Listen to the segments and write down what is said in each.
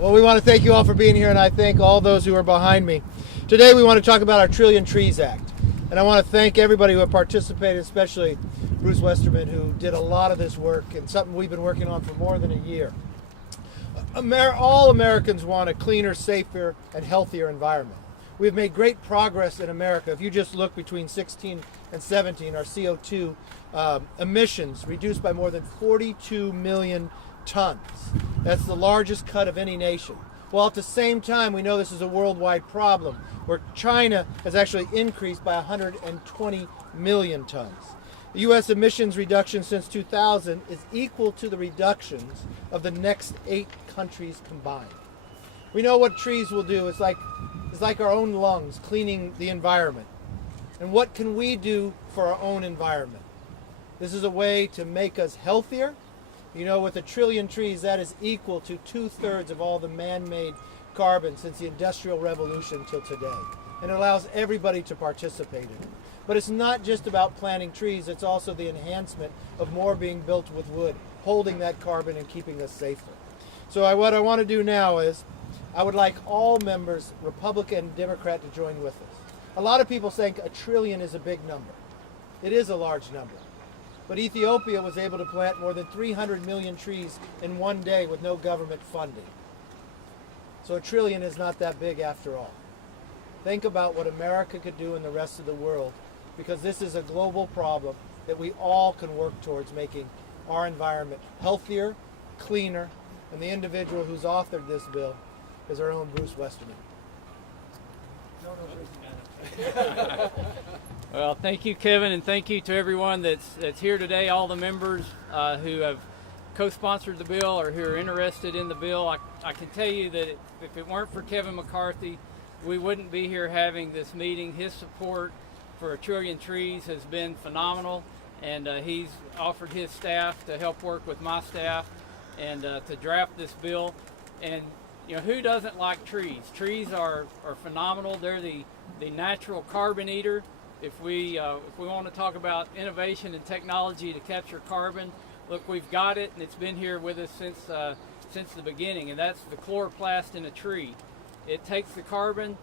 Well, we want to thank you all for being here, and I thank all those who are behind me. Today we want to talk about our Trillion Trees Act. And I want to thank everybody who have participated, especially Bruce Westerman, who did a lot of this work, and something we've been working on for more than a year. All Americans want a cleaner, safer, and healthier environment. We've made great progress in America. If you just look between 16 and 17, our CO2 emissions reduced by more than 42 million tons. That's the largest cut of any nation. While at the same time, we know this is a worldwide problem, where China has actually increased by 120 million tons. The U.S. emissions reduction since 2000 is equal to the reductions of the next 8 countries combined. We know what trees will do. It's like our own lungs, cleaning the environment. And what can we do for our own environment? This is a way to make us healthier. You know, with 1 trillion trees, that is equal to 2/3 of all the man-made carbon since the Industrial Revolution till today. And it allows everybody to participate in it. But it's not just about planting trees, it's also the enhancement of more being built with wood, holding that carbon and keeping us safer. So what I want to do now is, I would like all members, Republican and Democrat, to join with us. A lot of people think 1 trillion is a big number. It is a large number. But Ethiopia was able to plant more than 300 million trees in one day with no government funding. So 1 trillion is not that big after all. Think about what America could do in the rest of the world, because this is a global problem that we all can work towards making our environment healthier, cleaner, and the individual who's authored this bill is our own Bruce Westerman. Well, thank you, Kevin, and thank you to everyone that's here today, all the members who have co-sponsored the bill or who are interested in the bill. I can tell you that if it weren't for Kevin McCarthy, we wouldn't be here having this meeting. His support for 1 trillion trees has been phenomenal, and he's offered his staff to help work with my staff and to draft this bill. And you know, who doesn't like trees? Trees are phenomenal. They're the natural carbon eater. If we want to talk about innovation and technology to capture carbon, look, we've got it, and it's been here with us since the beginning, and that's the chloroplast in a tree. It takes the carbon,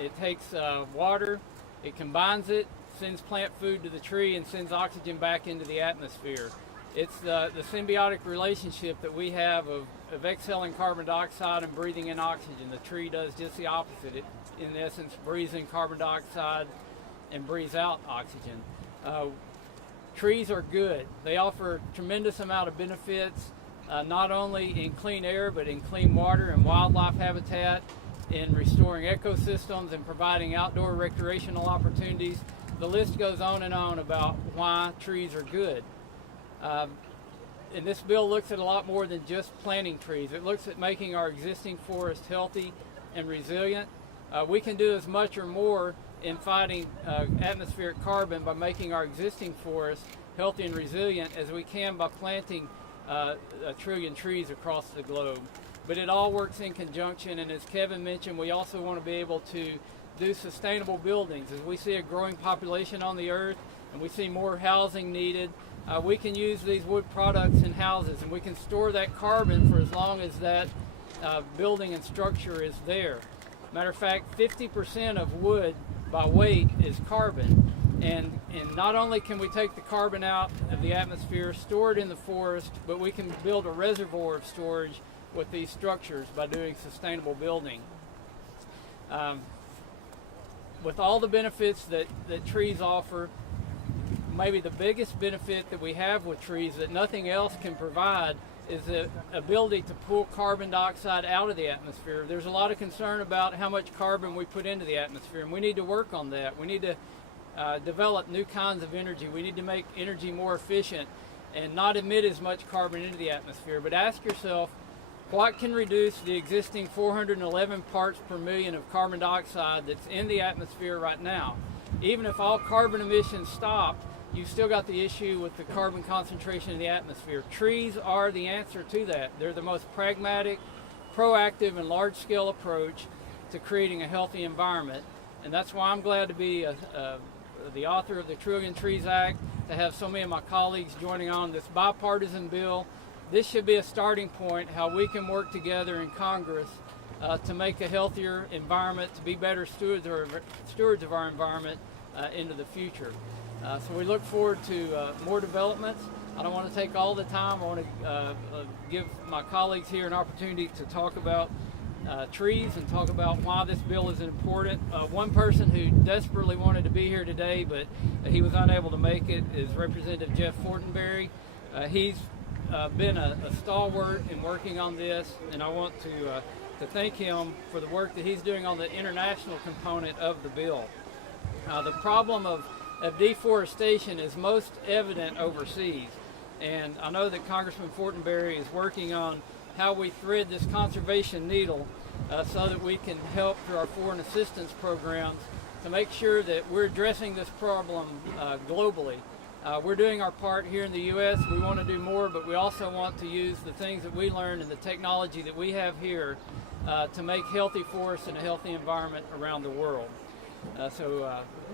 it takes water, it combines it, sends plant food to the tree, and sends oxygen back into the atmosphere. It's the symbiotic relationship that we have of exhaling carbon dioxide and breathing in oxygen. The tree does just the opposite. It, in essence, breathes in carbon dioxide and breathes out oxygen. Trees are good. They offer a tremendous amount of benefits, not only in clean air, but in clean water and wildlife habitat, in restoring ecosystems and providing outdoor recreational opportunities. The list goes on and on about why trees are good. And this bill looks at a lot more than just planting trees. It looks at making our existing forest healthy and resilient. We can do as much or more in fighting atmospheric carbon by making our existing forests healthy and resilient as we can by planting 1 trillion trees across the globe. But it all works in conjunction, and as Kevin mentioned, we also want to be able to do sustainable buildings. As we see a growing population on the earth and we see more housing needed, we can use these wood products in houses, and we can store that carbon for as long as that building and structure is there. Matter of fact, 50% of wood by weight is carbon, and not only can we take the carbon out of the atmosphere, store it in the forest, but we can build a reservoir of storage with these structures by doing sustainable building. With all the benefits that trees offer, maybe the biggest benefit that we have with trees that nothing else can provide is the ability to pull carbon dioxide out of the atmosphere. There's a lot of concern about how much carbon we put into the atmosphere, and we need to work on that. We need to develop new kinds of energy. We need to make energy more efficient and not emit as much carbon into the atmosphere. But ask yourself, what can reduce the existing 411 parts per million of carbon dioxide that's in the atmosphere right now? Even if all carbon emissions stop, you've still got the issue with the carbon concentration in the atmosphere. Trees are the answer to that. They're the most pragmatic, proactive, and large-scale approach to creating a healthy environment. And that's why I'm glad to be the author of the Trillion Trees Act, to to have so many of my colleagues joining on this bipartisan bill. This should be a starting point how we can work together in Congress to make a healthier environment, to be better stewards of our environment into the future. So we look forward to more developments. I don't want to take all the time. I want to give my colleagues here an opportunity to talk about trees and talk about why this bill is important. One person who desperately wanted to be here today, but he was unable to make it, is Representative Jeff Fortenberry. He's been a stalwart in working on this, and I want to thank him for the work that he's doing on the international component of the bill. The problem of deforestation is most evident overseas, and I know that Congressman Fortenberry is working on how we thread this conservation needle so that we can help through our foreign assistance programs to make sure that we're addressing this problem globally. We're doing our part here in the U.S. We want to do more, but we also want to use the things that we learned and the technology that we have here to make healthy forests and a healthy environment around the world.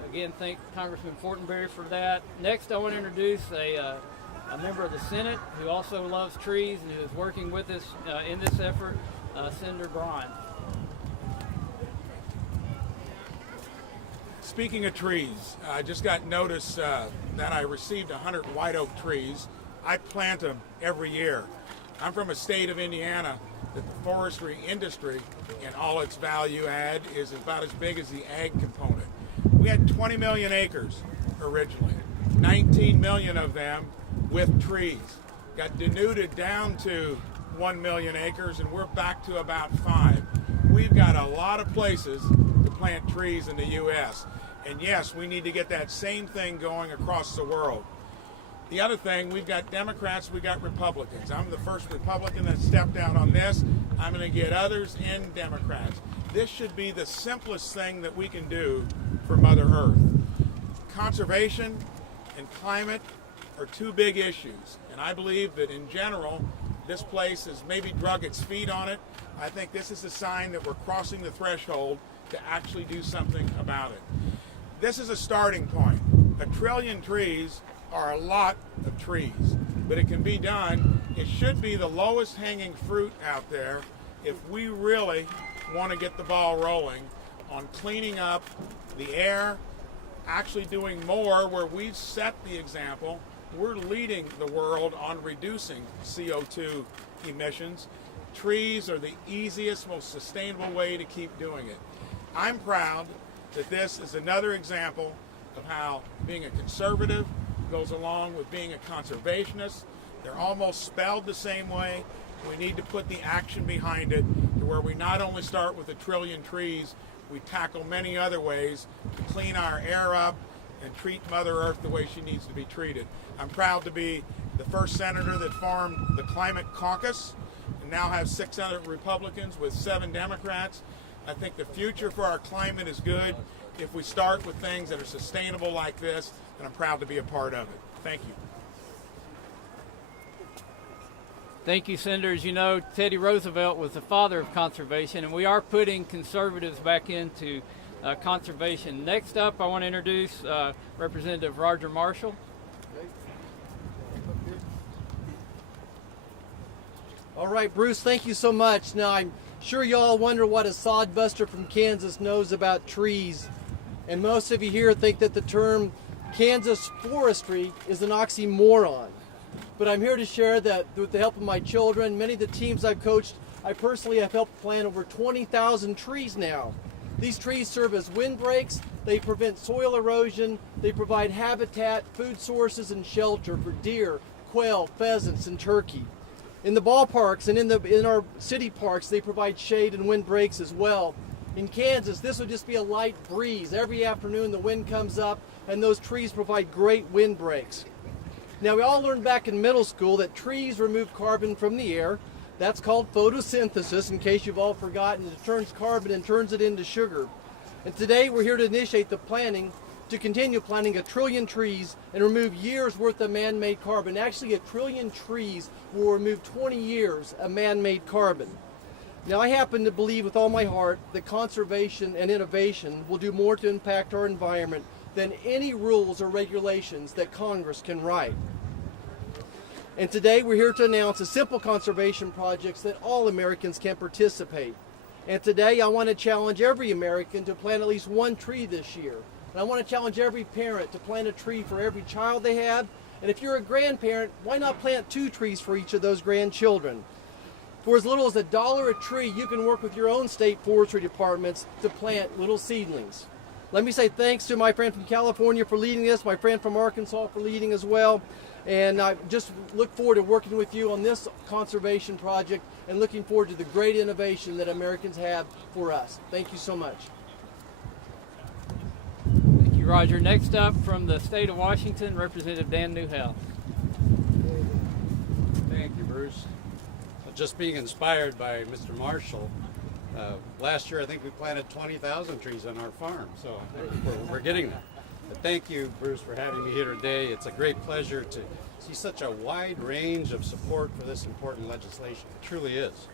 Again, thank Congressman Fortenberry for that. Next, I want to introduce a member of the Senate who also loves trees and who is working with us in this effort, Senator Bryan. Speaking of trees, I just got notice that I received 100 white oak trees. I plant them every year. I'm from a state of Indiana that the forestry industry and all its value add is about as big as the ag component. We had 20 million acres originally, 19 million of them with trees. Got denuded down to 1 million acres, and we're back to about 5. We've got a lot of places to plant trees in the U.S. And yes, we need to get that same thing going across the world. The other thing, we've got Democrats, we got Republicans. I'm the first Republican that stepped out on this. I'm going to get others and Democrats. This should be the simplest thing that we can do for Mother Earth. Conservation and climate are two big issues. And I believe that in general, this place has maybe drug its feet on it. I think this is a sign that we're crossing the threshold to actually do something about it. This is a starting point. 1 trillion trees are a lot of trees, but it can be done. It should be the lowest hanging fruit out there if we really want to get the ball rolling on cleaning up the air, actually doing more where we've set the example. We're leading the world on reducing CO2 emissions. Trees are the easiest, most sustainable way to keep doing it. I'm proud that this is another example of how being a conservative goes along with being a conservationist. They're almost spelled the same way. We need to put the action behind it to where we not only start with 1 trillion trees, we tackle many other ways to clean our air up and treat Mother Earth the way she needs to be treated. I'm proud to be the first senator that formed the Climate Caucus and now have 6 other Republicans with 7 Democrats. I think the future for our climate is good if we start with things that are sustainable like this, and I'm proud to be a part of it. Thank you. Thank you, Senator. As you know, Teddy Roosevelt was the father of conservation, and we are putting conservatives back into conservation. Next up, I want to introduce Representative Roger Marshall. All right, Bruce, thank you so much. Now, I'm sure you all wonder what a sodbuster from Kansas knows about trees. And most of you here think that the term Kansas forestry is an oxymoron. But I'm here to share that with the help of my children, many of the teams I've coached, I personally have helped plant over 20,000 trees now. These trees serve as windbreaks, they prevent soil erosion, they provide habitat, food sources, and shelter for deer, quail, pheasants, and turkey. In the ballparks and in our city parks, they provide shade and windbreaks as well. In Kansas, this would just be a light breeze. Every afternoon the wind comes up and those trees provide great windbreaks. Now, we all learned back in middle school that trees remove carbon from the air. That's called photosynthesis, in case you've all forgotten. It turns carbon and turns it into sugar. And today we're here to initiate the planning to continue planting 1 trillion trees and remove years worth of man-made carbon. Actually, 1 trillion trees will remove 20 years of man-made carbon. Now, I happen to believe with all my heart that conservation and innovation will do more to impact our environment than any rules or regulations that Congress can write. And today we're here to announce a simple conservation projects that all Americans can participate. And today I want to challenge every American to plant at least one tree this year. And I want to challenge every parent to plant a tree for every child they have. And if you're a grandparent, why not plant 2 trees for each of those grandchildren? For as little as $1 a tree, you can work with your own state forestry departments to plant little seedlings. Let me say thanks to my friend from California for leading this, my friend from Arkansas for leading as well. And I just look forward to working with you on this conservation project and looking forward to the great innovation that Americans have for us. Thank you so much. Thank you, Roger. Next up from the state of Washington, Representative Dan Newhouse. Thank you, Bruce. Just being inspired by Mr. Marshall, last year I think we planted 20,000 trees on our farm, so we're getting there. But thank you, Bruce, for having me here today. It's a great pleasure to see such a wide range of support for this important legislation. It truly is.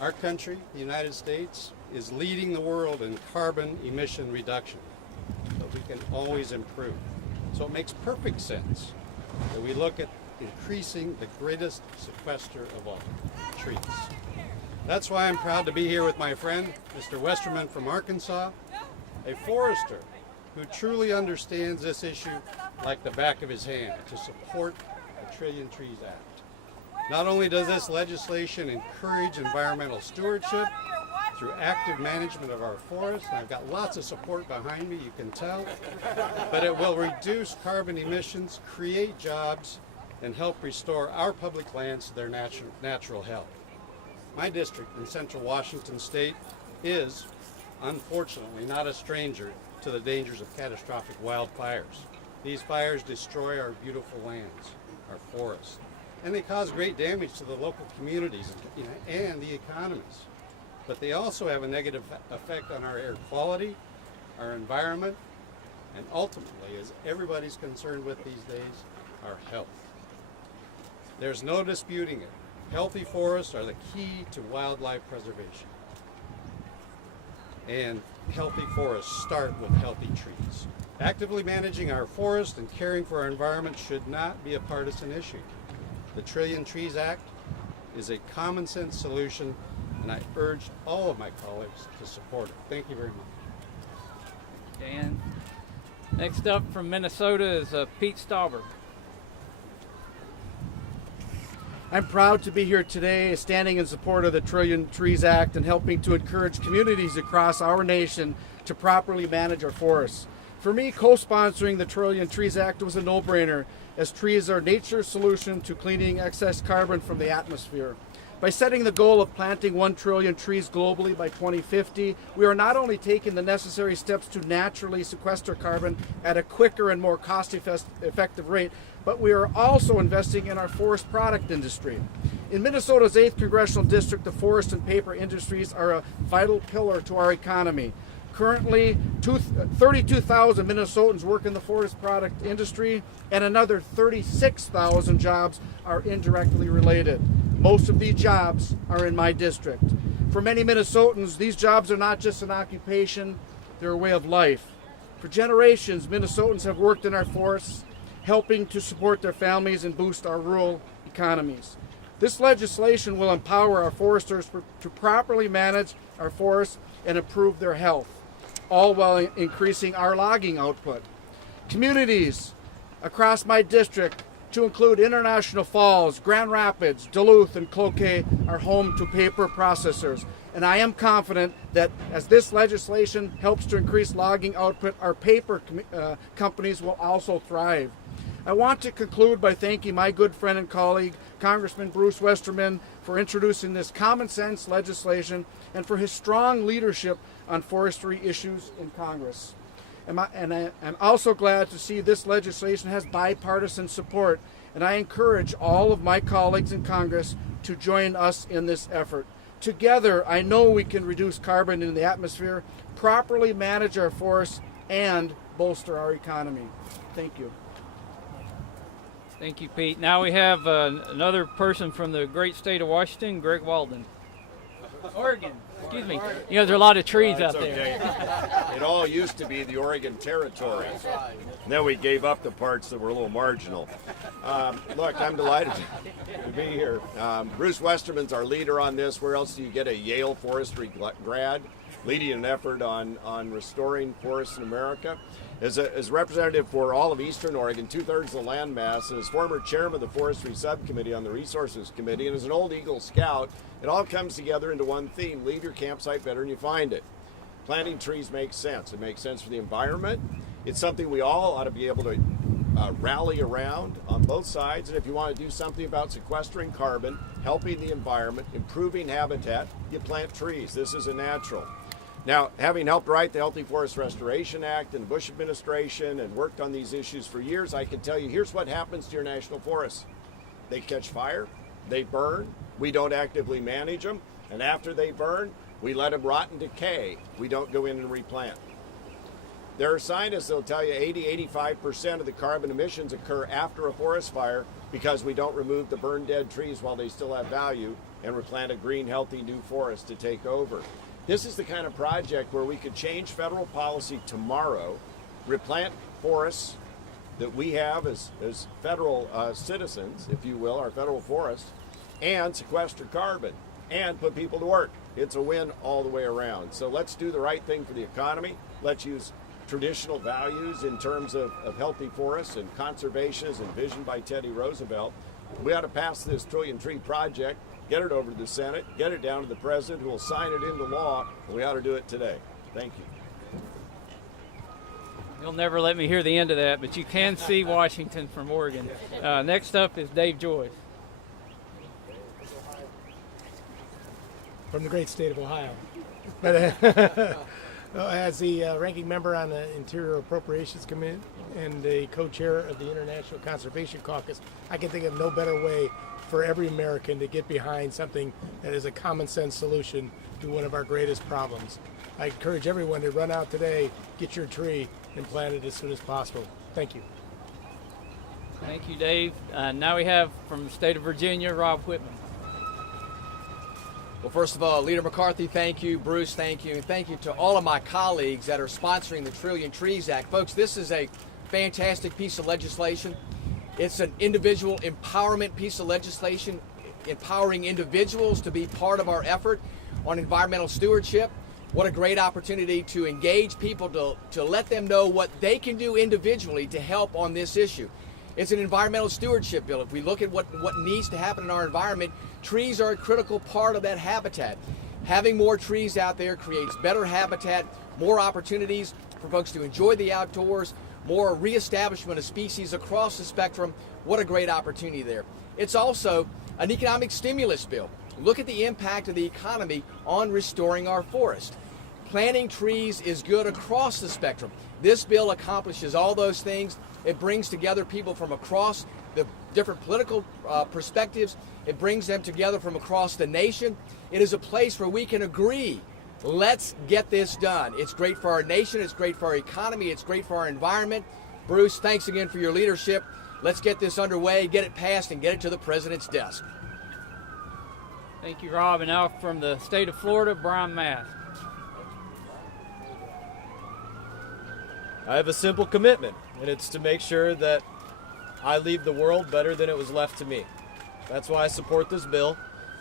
Our country, the United States, is leading the world in carbon emission reduction, but we can always improve. So it makes perfect sense that we look at increasing the greatest sequester of all, trees. That's why I'm proud to be here with my friend, Mr. Westerman from Arkansas, a forester who truly understands this issue like the back of his hand, to support the Trillion Trees Act. Not only does this legislation encourage environmental stewardship through active management of our forests, and I've got lots of support behind me, you can tell, but it will reduce carbon emissions, create jobs, and help restore our public lands to their natural health. My district in central Washington state is, unfortunately, not a stranger to the dangers of catastrophic wildfires. These fires destroy our beautiful lands, our forests, and they cause great damage to the local communities and the economies. But they also have a negative effect on our air quality, our environment, and ultimately, as everybody's concerned with these days, our health. There's no disputing it. Healthy forests are the key to wildlife preservation. And healthy forests start with healthy trees. Actively managing our forests and caring for our environment should not be a partisan issue. The Trillion Trees Act is a common sense solution, and I urge all of my colleagues to support it. Thank you very much. Dan. Next up from Minnesota is Pete Stauber. I'm proud to be here today standing in support of the Trillion Trees Act and helping to encourage communities across our nation to properly manage our forests. For me, co-sponsoring the Trillion Trees Act was a no-brainer, as trees are nature's solution to cleaning excess carbon from the atmosphere. By setting the goal of planting 1 trillion trees globally by 2050, we are not only taking the necessary steps to naturally sequester carbon at a quicker and more cost-effective rate, but we are also investing in our forest product industry. In Minnesota's 8th Congressional District, the forest and paper industries are a vital pillar to our economy. Currently, 32,000 Minnesotans work in the forest product industry, and another 36,000 jobs are indirectly related. Most of these jobs are in my district. For many Minnesotans, these jobs are not just an occupation, they're a way of life. For generations, Minnesotans have worked in our forests, helping to support their families and boost our rural economies. This legislation will empower our foresters to properly manage our forests and improve their health, all while increasing our logging output. Communities across my district, to include International Falls, Grand Rapids, Duluth, and Cloquet, are home to paper processors. And I am confident that as this legislation helps to increase logging output, our paper companies will also thrive. I want to conclude by thanking my good friend and colleague, Congressman Bruce Westerman, for introducing this common sense legislation and for his strong leadership on forestry issues in Congress. And I'm also glad to see this legislation has bipartisan support, and I encourage all of my colleagues in Congress to join us in this effort. Together, I know we can reduce carbon in the atmosphere, properly manage our forests, and bolster our economy. Thank you. Thank you, Pete. Now we have another person from the great state of Washington, Greg Walden. Oregon. Excuse me. You know, there's a lot of trees out It's there. okay. It all used to be the Oregon Territory. And then we gave up the parts that were a little marginal. Look, I'm delighted to be here. Bruce Westerman's our leader on this. Where else do you get a Yale forestry grad leading an effort on restoring forests in America? As representative for all of Eastern Oregon, 2/3 of the land mass, as former chairman of the Forestry Subcommittee on the Resources Committee, and as an old Eagle Scout, it all comes together into one theme: leave your campsite better than you find it. Planting trees makes sense. It makes sense for the environment. It's something we all ought to be able to rally around on both sides. And if you want to do something about sequestering carbon, helping the environment, improving habitat, you plant trees. This is a natural. Now, having helped write the Healthy Forest Restoration Act and the Bush administration and worked on these issues for years, I can tell you here's what happens to your national forests. They catch fire, they burn, we don't actively manage them, and after they burn, we let them rot and decay. We don't go in and replant. There are scientists that will tell you 80-85% of the carbon emissions occur after a forest fire because we don't remove the burned dead trees while they still have value and replant a green, healthy new forest to take over. This is the kind of project where we could change federal policy tomorrow, replant forests that we have as federal citizens, if you will, our federal forests, and sequester carbon and put people to work. It's a win all the way around. So let's do the right thing for the economy. Let's use traditional values in terms of healthy forests and conservation as envisioned by Teddy Roosevelt. We ought to pass this trillion tree project, get it over to the Senate, get it down to the President who will sign it into law, and we ought to do it today. Thank you. You'll never let me hear the end of that, but you can see Washington from Oregon. Next up is Dave Joyce. From the great state of Ohio. But as the ranking member on the Interior Appropriations Committee and the co-chair of the International Conservation Caucus, I can think of no better way for every American to get behind something that is a common sense solution to one of our greatest problems. I encourage everyone to run out today, get your tree, and plant it as soon as possible. Thank you. Thank you, Dave. Now we have from the state of Virginia, Rob Whitman. Well, first of all, Leader McCarthy, thank you. Bruce, thank you. And thank you to all of my colleagues that are sponsoring the Trillion Trees Act. Folks, this is a fantastic piece of legislation. It's an individual empowerment piece of legislation, empowering individuals to be part of our effort on environmental stewardship. What a great opportunity to engage people, to let them know what they can do individually to help on this issue. It's an environmental stewardship bill. If we look at what needs to happen in our environment, trees are a critical part of that habitat. Having more trees out there creates better habitat, more opportunities for folks to enjoy the outdoors, more reestablishment of species across the spectrum. What a great opportunity there. It's also an economic stimulus bill. Look at the impact of the economy on restoring our forest. Planting trees is good across the spectrum. This bill accomplishes all those things. It brings together people from across the different political perspectives. It brings them together from across the nation. It is a place where we can agree. Let's get this done. It's great for our nation. It's great for our economy. It's great for our environment. Bruce, thanks again for your leadership. Let's get this underway, get it passed, and get it to the President's desk. Thank you, Rob. And now from the state of Florida, Brian Mast. I have a simple commitment, and it's to make sure that I leave the world better than it was left to me. That's why I support this bill.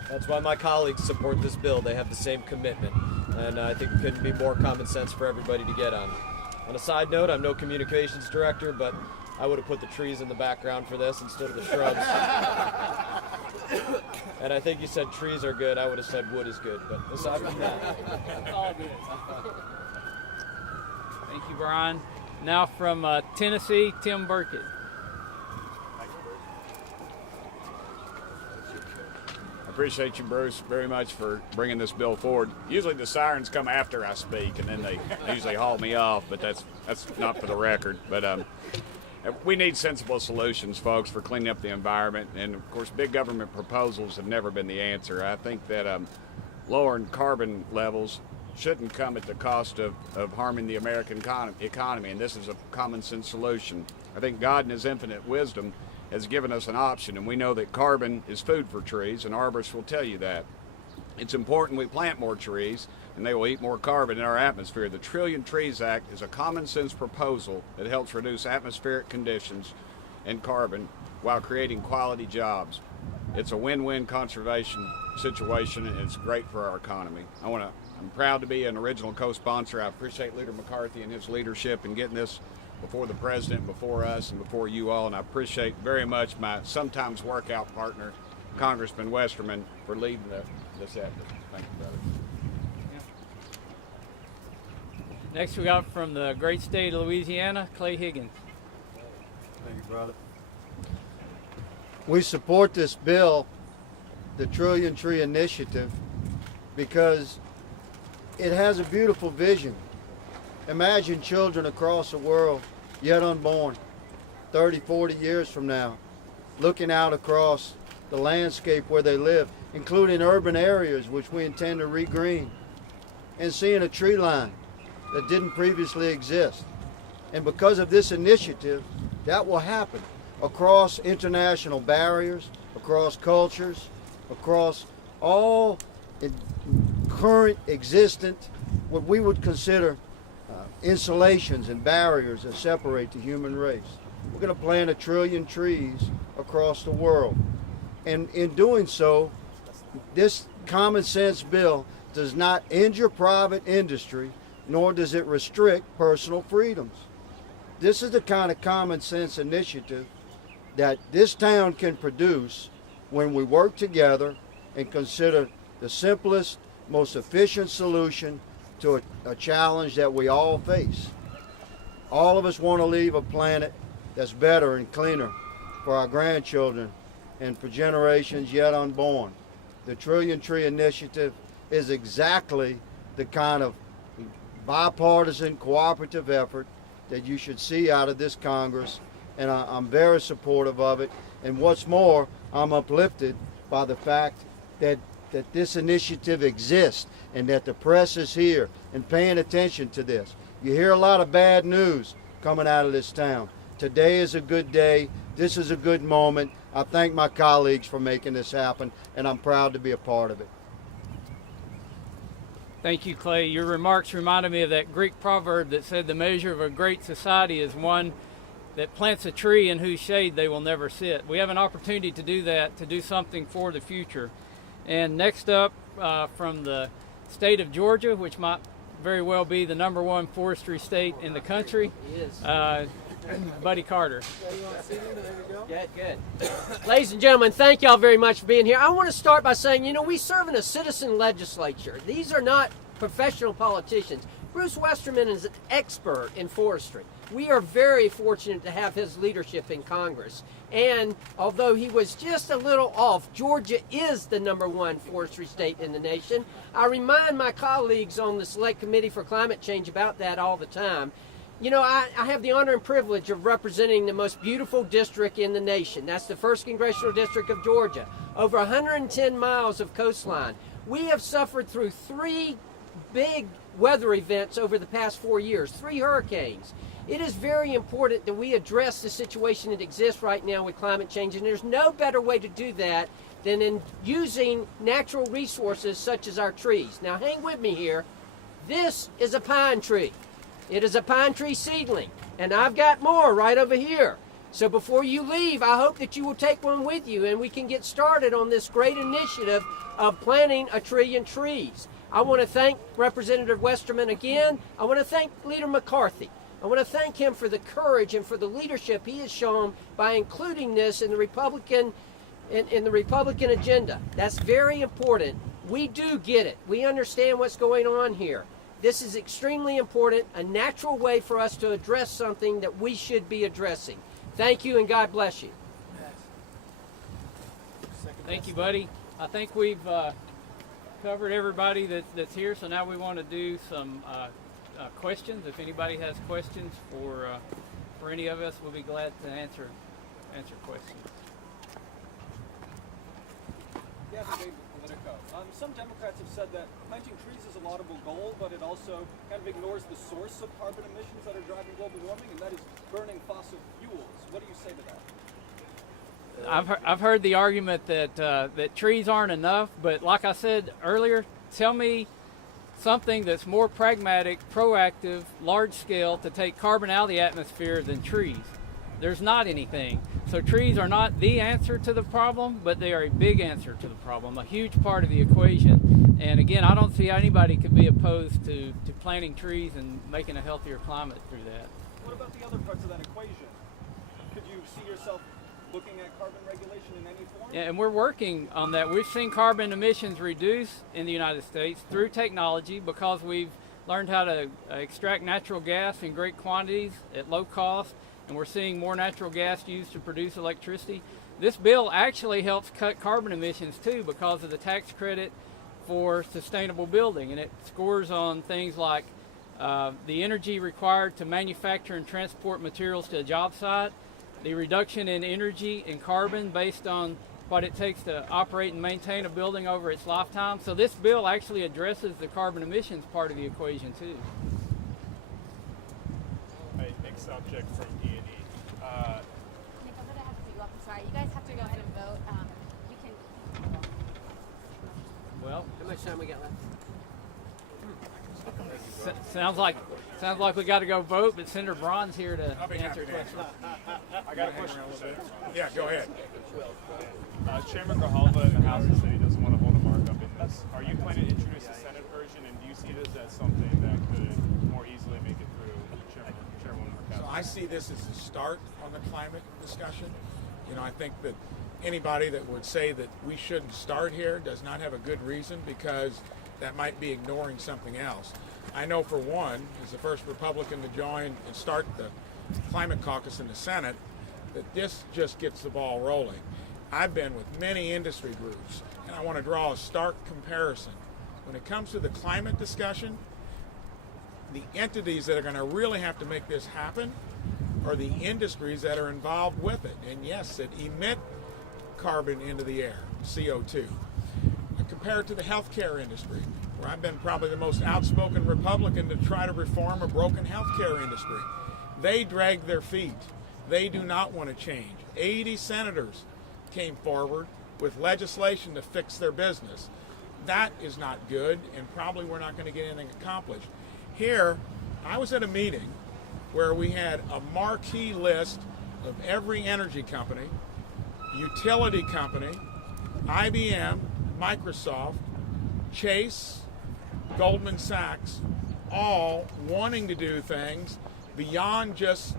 That's why my colleagues support this bill. They have the same commitment, and I think it couldn't be more common sense for everybody to get on. On a side note, I'm no communications director, but I would have put the trees in the background for this instead of the shrubs. And I think you said trees are good. I would have said wood is good, but aside from that. All good. Thank you, Brian. Now from Tennessee, Tim Burkett. I appreciate you, Bruce, very much for bringing this bill forward. Usually the sirens come after I speak, and then they usually haul me off, but that's not for the record. But we need sensible solutions, folks, for cleaning up the environment. And, of course, big government proposals have never been the answer. I think that lowering carbon levels shouldn't come at the cost of harming the American economy, and this is a common sense solution. I think God in his infinite wisdom has given us an option, and we know that carbon is food for trees, and arborists will tell you that. It's important we plant more trees, and they will eat more carbon in our atmosphere. The Trillion Trees Act is a common sense proposal that helps reduce atmospheric conditions and carbon while creating quality jobs. It's a win-win conservation situation, and it's great for our economy. I'm proud to be an original co-sponsor. I appreciate Leader McCarthy and his leadership in getting this before the president, before us, and before you all. And I appreciate very much my sometimes workout partner, Congressman Westerman, for leading this effort. Thank you, brother. Next, we got from the great state of Louisiana, Clay Higgins. Thank you, brother. We support this bill, the Trillion Tree Initiative, because it has a beautiful vision. Imagine children across the world, yet unborn, 30, 40 years from now, looking out across the landscape where they live, including urban areas which we intend to regreen, and seeing a tree line that didn't previously exist. And because of this initiative, that will happen across international barriers, across cultures, across all current existent, what we would consider insulations and barriers that separate the human race. We're going to plant 1 trillion trees across the world. And in doing so, this common sense bill does not injure private industry, nor does it restrict personal freedoms. This is the kind of common sense initiative that this town can produce when we work together and consider the simplest, most efficient solution to a challenge that we all face. All of us want to leave a planet that's better and cleaner for our grandchildren and for generations yet unborn. The Trillion Tree Initiative is exactly the kind of bipartisan cooperative effort that you should see out of this Congress, and I'm very supportive of it. And what's more, I'm uplifted by the fact that this initiative exists and that the press is here and paying attention to this. You hear a lot of bad news coming out of this town. Today is a good day. This is a good moment. I thank my colleagues for making this happen, and I'm proud to be a part of it. Thank you, Clay. Your remarks reminded me of that Greek proverb that said the measure of a great society is one that plants a tree in whose shade they will never sit. We have an opportunity to do that, to do something for the future. And next up, from the state of Georgia, which might very well be the #1 forestry state in the country, Buddy Carter. Good. Ladies and gentlemen, thank y'all very much for being here. I want to start by saying, we serve in a citizen legislature. These are not professional politicians. Bruce Westerman is an expert in forestry. We are very fortunate to have his leadership in Congress. And although he was just a little off, Georgia is the #1 forestry state in the nation. I remind my colleagues on the Select Committee for Climate Change about that all the time. I have the honor and privilege of representing the most beautiful district in the nation. That's the 1st Congressional District of Georgia. Over 110 miles of coastline. We have suffered through 3 big weather events over the past 4 years, 3 hurricanes. It is very important that we address the situation that exists right now with climate change, and there's no better way to do that than in using natural resources such as our trees. Now hang with me here. This is a pine tree. It is a pine tree seedling, and I've got more right over here. So before you leave, I hope that you will take one with you and we can get started on this great initiative of planting 1 trillion trees. I want to thank Representative Westerman again. I want to thank Leader McCarthy. I want to thank him for the courage and for the leadership he has shown by including this in the Republican agenda. That's very important. We do get it. We understand what's going on here. This is extremely important, a natural way for us to address something that we should be addressing. Thank you, and God bless you. Thank you, Buddy. I think we've covered everybody that's here, so now we want to do some questions. If anybody has questions for any of us, we'll be glad to answer questions. Yeah, Politico. Some Democrats have said that planting trees is a laudable goal, but it also kind of ignores the source of carbon emissions that are driving global warming, and that is burning fossil fuels. What do you say to that? I've heard the argument that that trees aren't enough, but like I said earlier, tell me something that's more pragmatic, proactive, large scale to take carbon out of the atmosphere than trees. There's not anything. So trees are not the answer to the problem, but they are a big answer to the problem, a huge part of the equation. And again, I don't see how anybody could be opposed to planting trees and making a healthier climate through that. What about the other parts of that equation? Could you see yourself looking at carbon regulation in any form? Yeah, and we're working on that. We've seen carbon emissions reduce in the United States through technology because we've learned how to extract natural gas in great quantities at low cost, and we're seeing more natural gas used to produce electricity. This bill actually helps cut carbon emissions too because of the tax credit for sustainable building, and it scores on things like the energy required to manufacture and transport materials to a job site, the reduction in energy and carbon based on what it takes to operate and maintain a building over its lifetime. So this bill actually addresses the carbon emissions part of the equation too. Right, next subject from D&E. Nick, I'm going to have to go up. I'm sorry. You guys have to go ahead and vote. We can. Well, how much time we got left? Sounds like we got to go vote, but Senator Braun's here to answer questions. I got a question for Senator. Yeah, go ahead. Chairman Grijalva in the House has said he doesn't want to hold a markup in this. Are you planning to introduce a Senate version, and do you see this as something that could more easily make it through Chairwoman McCarthy? So I see this as the start on the climate discussion. You know, I think that anybody that would say that we shouldn't start here does not have a good reason, because that might be ignoring something else. I know for one, as the first Republican to join and start the climate caucus in the Senate, that this just gets the ball rolling. I've been with many industry groups, and I want to draw a stark comparison. When it comes to the climate discussion, the entities that are going to really have to make this happen are the industries that are involved with it, and yes, that emit carbon into the air, CO2. I compare it to the healthcare industry, where I've been probably the most outspoken Republican to try to reform a broken healthcare industry. They drag their feet. They do not want to change. 80 senators came forward with legislation to fix their business. That is not good, and probably we're not going to get anything accomplished. Here, I was at a meeting where we had a marquee list of every energy company, utility company, IBM, Microsoft, Chase, Goldman Sachs, all wanting to do things beyond just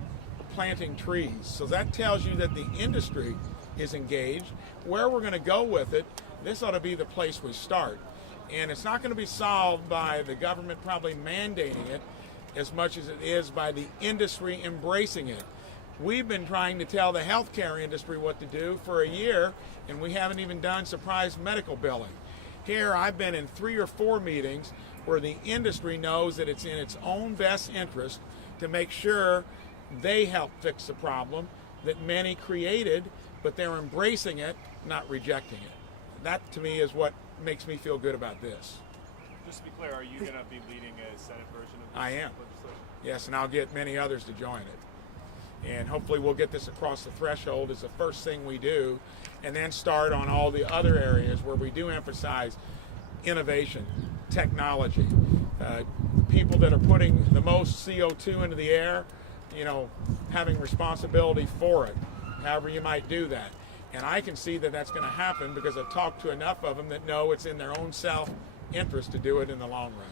planting trees. So that tells you that the industry is engaged. Where we're going to go with it, this ought to be the place we start. And it's not going to be solved by the government probably mandating it as much as it is by the industry embracing it. We've been trying to tell the healthcare industry what to do for a year, and we haven't even done surprise medical billing. Here, I've been in 3 or 4 meetings where the industry knows that it's in its own best interest to make sure they help fix the problem that many created, but they're embracing it, not rejecting it. That, to me, is what makes me feel good about this. Just to be clear, are you going to be leading a Senate version of this I am. legislation? Yes, and I'll get many others to join it. And hopefully we'll get this across the threshold as the first thing we do, and then start on all the other areas where we do emphasize innovation, technology. People that are putting the most CO2 into the air, you know, having responsibility for it, however you might do that. And I can see that that's going to happen because I've talked to enough of them that know it's in their own self-interest to do it in the long run.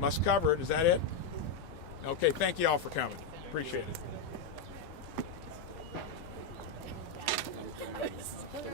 Must cover it. Is that it? Okay, thank you all for coming. Appreciate it.